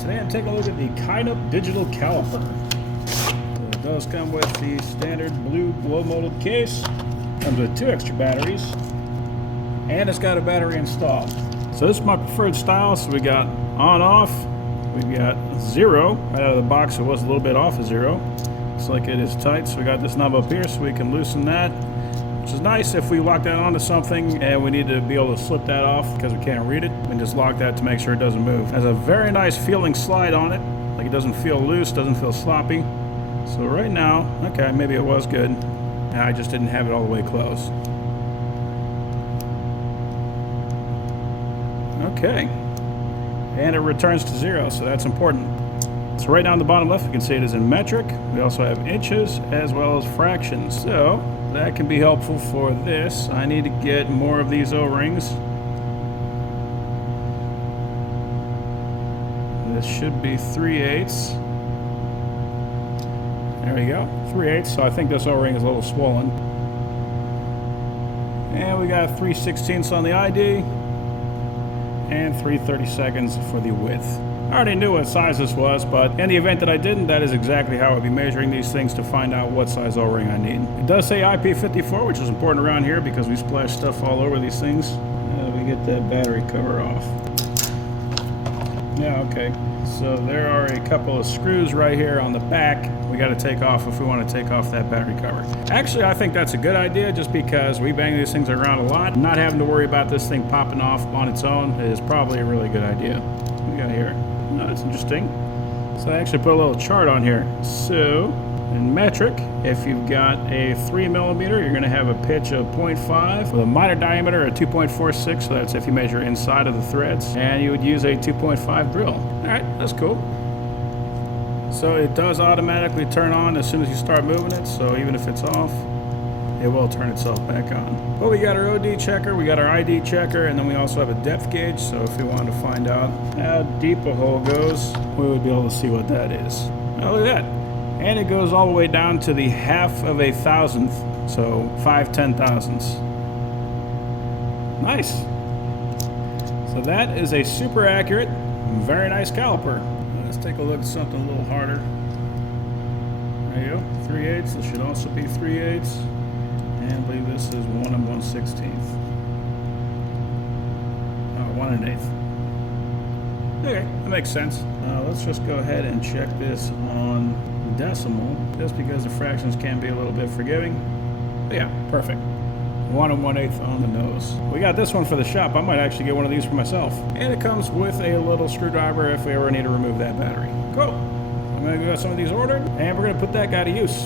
Today I'm taking a look at the Kynup digital caliper. So it does come with the standard blue blow-molded case. Comes with 2 extra batteries, and it's got a battery installed. So this is my preferred style. So we got on-off, we got 0. Right out of the box it was a little bit off of 0. Looks like it is tight, so we got this knob up here so we can loosen that, which is nice if we lock that onto something and we need to be able to slip that off because we can't read it, and just lock that to make sure it doesn't move. It has a very nice feeling slide on it, like it doesn't feel loose, doesn't feel sloppy. So right now, okay, maybe it was good, and I just didn't have it all the way closed. Okay, and it returns to 0, so that's important. So right down the bottom left, you can see it is in metric. We also have inches as well as fractions. So that can be helpful for this. I need to get more of these O-rings. This should be 3/8. There we go, 3/8. So I think this O-ring is a little swollen. And we got 3/16 on the ID and 3/32 for the width. I already knew what size this was, but in the event that I didn't, that is exactly how I would be measuring these things to find out what size O-ring I need. It does say IP54, which is important around here because we splash stuff all over these things. We get that battery cover off. Yeah, okay. So there are a couple of screws right here on the back we got to take off if we want to take off that battery cover. Actually, I think that's a good idea just because we bang these things around a lot. Not having to worry about this thing popping off on its own is probably a really good idea. What we got here? Oh, that's interesting. So I actually put a little chart on here. So in metric, if you've got a 3mm, you're going to have a pitch of 0.5 with a minor diameter of 2.46. So that's if you measure inside of the threads, and you would use a 2.5 drill. All right, that's cool. So it does automatically turn on as soon as you start moving it. So even if it's off, it will turn itself back on. But we got our OD checker, we got our ID checker, and then we also have a depth gauge. So if we wanted to find out how deep a hole goes, we would be able to see what that is. Oh, look at that. And it goes all the way down to the 1/2 thousandth. So 5/10,000ths. Nice. So that is a super accurate, very nice caliper. Let's take a look at something a little harder. There you go, 3/8. This should also be 3/8. And I believe this is 1 1/16. Oh, 1 1/8. Okay, that makes sense. Let's just go ahead and check this on decimal, just because the fractions can be a little bit forgiving. But yeah, perfect. 1 1/8 on the nose. We got this one for the shop. I might actually get one of these for myself. And it comes with a little screwdriver if we ever need to remove that battery. Cool. I'm gonna get some of these ordered, and we're gonna put that guy to use.